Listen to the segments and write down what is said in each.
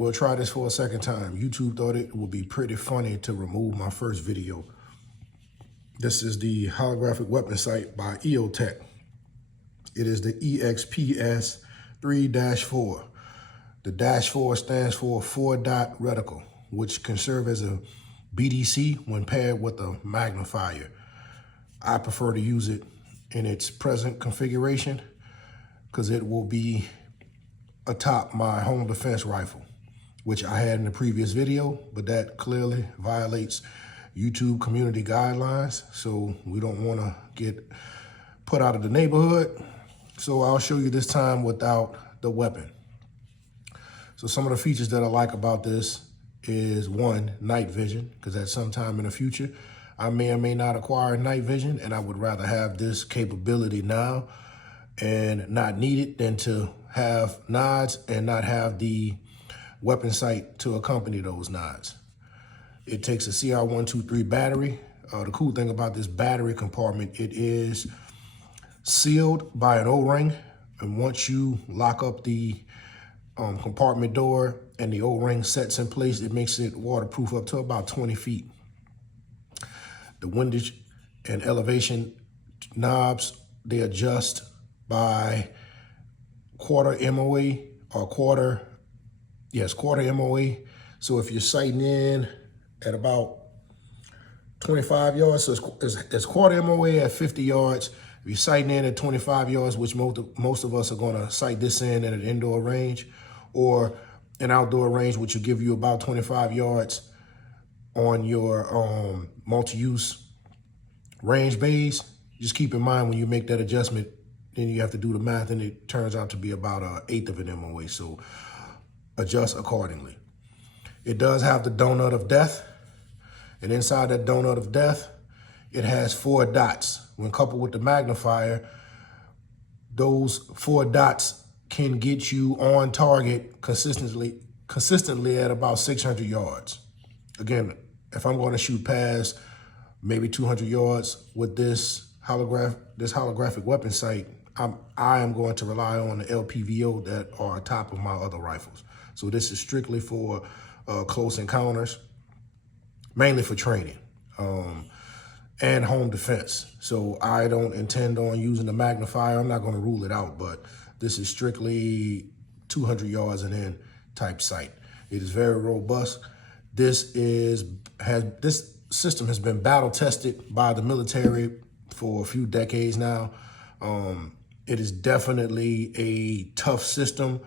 We'll try this for a second time. YouTube thought it would be pretty funny to remove my first video. This is the holographic weapon sight by Eotech. It is the EXPS3-4. The -4 stands for 4-dot reticle, which can serve as a BDC when paired with a magnifier. I prefer to use it in its present configuration because it will be atop my home defense rifle, which I had in the previous video, but that clearly violates YouTube community guidelines. So we don't want to get put out of the neighborhood. So I'll show you this time without the weapon. So some of the features that I like about this is one, night vision, because at some time in the future, I may or may not acquire night vision, and I would rather have this capability now and not need it than to have nods and not have the weapon sight to accompany those nods. It takes a CR123 battery. The cool thing about this battery compartment, it is sealed by an O-ring. And once you lock up the compartment door and the O-ring sets in place, it makes it waterproof up to about 20 feet. The windage and elevation knobs, they adjust by quarter MOA or quarter MOA. So if you're sighting in at about 25 yards, so it's quarter MOA at 50 yards. If you're sighting in at 25 yards, which most of us are gonna sight this in at an indoor range or an outdoor range, which will give you about 25 yards on your multi-use range bays. Just keep in mind when you make that adjustment, then you have to do the math, and it turns out to be about 1/8 of an MOA, so adjust accordingly. It does have the donut of death, and inside that donut of death, it has 4 dots. When coupled with the magnifier, those 4 dots can get you on target consistently at about 600 yards. Again, if I'm going to shoot past maybe 200 yards with this holographic weapon sight, I am going to rely on the LPVO that are on top of my other rifles. So this is strictly for close encounters, mainly for training and home defense. So I don't intend on using the magnifier. I'm not going to rule it out, but this is strictly 200 yards and in type sight. It is very robust. This system has been battle tested by the military for a few decades now. It is definitely a tough system.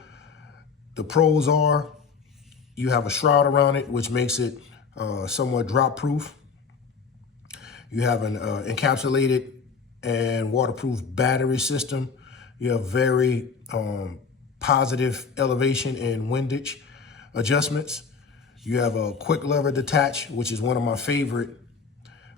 The pros are you have a shroud around it, which makes it somewhat drop proof. You have an encapsulated and waterproof battery system. You have very positive elevation and windage adjustments. You have a quick lever detach, which is one of my favorite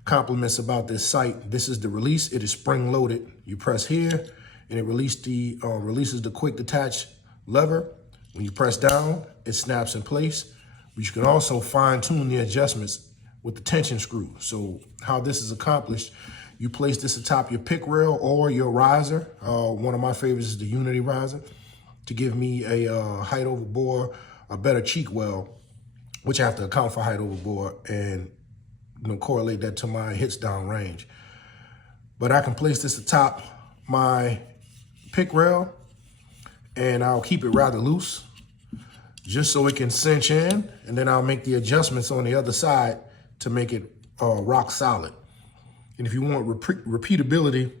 compliments about this sight. This is the release. It is spring loaded. You press here and it releases the quick detach lever. When you press down, it snaps in place. But you can also fine tune the adjustments with the tension screw. So how this is accomplished, you place this atop your pick rail or your riser. One of my favorites is the Unity riser to give me a height over bore, a better cheek well, which I have to account for height over bore and correlate that to my hits down range. But I can place this atop my pick rail and I'll keep it rather loose just so it can cinch in, and then I'll make the adjustments on the other side to make it rock solid. And if you want repeatability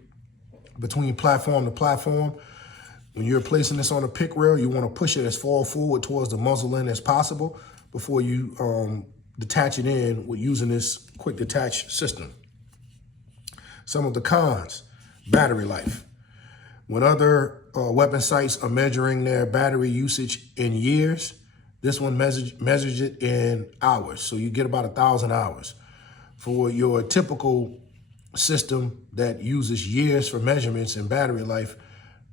between platform to platform, when you're placing this on a pick rail, you want to push it as far forward towards the muzzle end as possible before you detach it in with using this quick detach system. Some of the cons: battery life. When other weapon sights are measuring their battery usage in years, this one measures it in hours. So you get about 1,000 hours. For your typical system that uses years for measurements and battery life,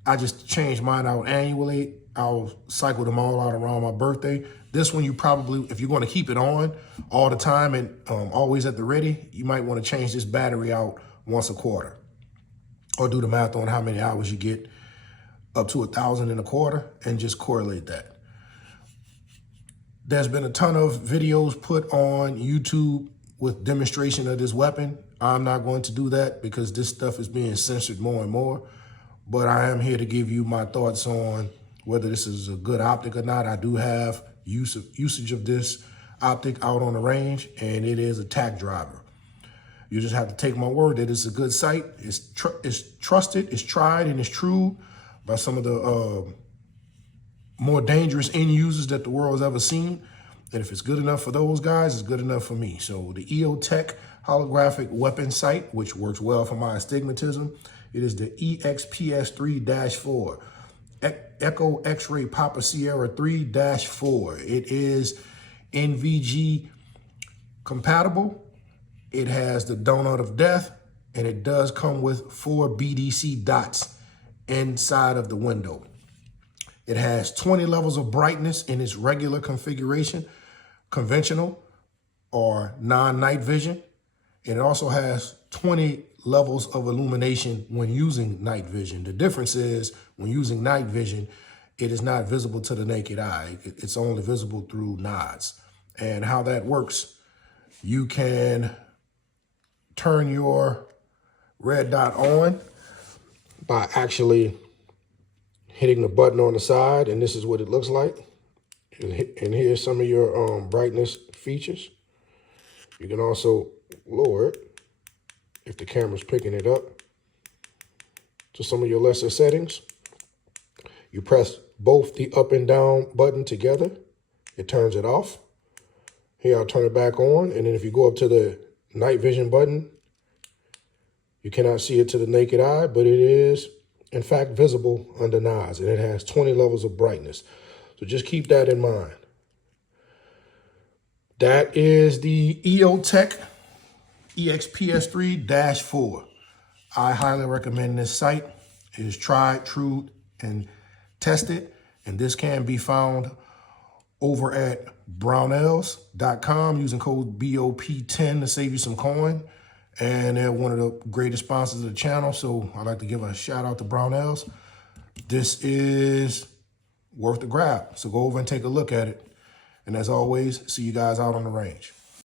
I just change mine out annually. I'll cycle them all out around my birthday. This one, you probably, if you're going to keep it on all the time and always at the ready, you might want to change this battery out once a quarter, or do the math on how many hours you get up to 1,000 in a quarter and just correlate that. There's been a ton of videos put on YouTube with demonstration of this weapon. I'm not going to do that because this stuff is being censored more and more. But I am here to give you my thoughts on whether this is a good optic or not. I do have usage of this optic out on the range, and it is a tack driver. You just have to take my word that it's a good sight. It's trusted, it's tried, and it's true by some of the more dangerous end users that the world's ever seen. And if it's good enough for those guys, it's good enough for me. So the Eotech holographic weapon sight, which works well for my astigmatism, it is the EXPS3-4. Echo X-Ray Papa Sierra 3-4. It is NVG compatible. It has the donut of death, and it does come with 4 BDC dots inside of the window. It has 20 levels of brightness in its regular configuration, conventional or non-night vision. And it also has 20 levels of illumination when using night vision. The difference is when using night vision, it is not visible to the naked eye. It's only visible through nods. And how that works, you can turn your red dot on by actually hitting the button on the side, and this is what it looks like. And here's some of your brightness features. You can also lower it if the camera's picking it up to some of your lesser settings. You press both the up and down button together, it turns it off. Here, I'll turn it back on, and then if you go up to the night vision button, you cannot see it to the naked eye, but it is in fact visible under nods, and it has 20 levels of brightness. So just keep that in mind. That is the Eotech EXPS3-4. I highly recommend this sight. It is tried, true, and tested, and this can be found over at brownells.com using code BOP10 to save you some coin. And they're one of the greatest sponsors of the channel, so I'd like to give a shout out to Brownells. This is worth the grab, so go over and take a look at it. And as always, see you guys out on the range.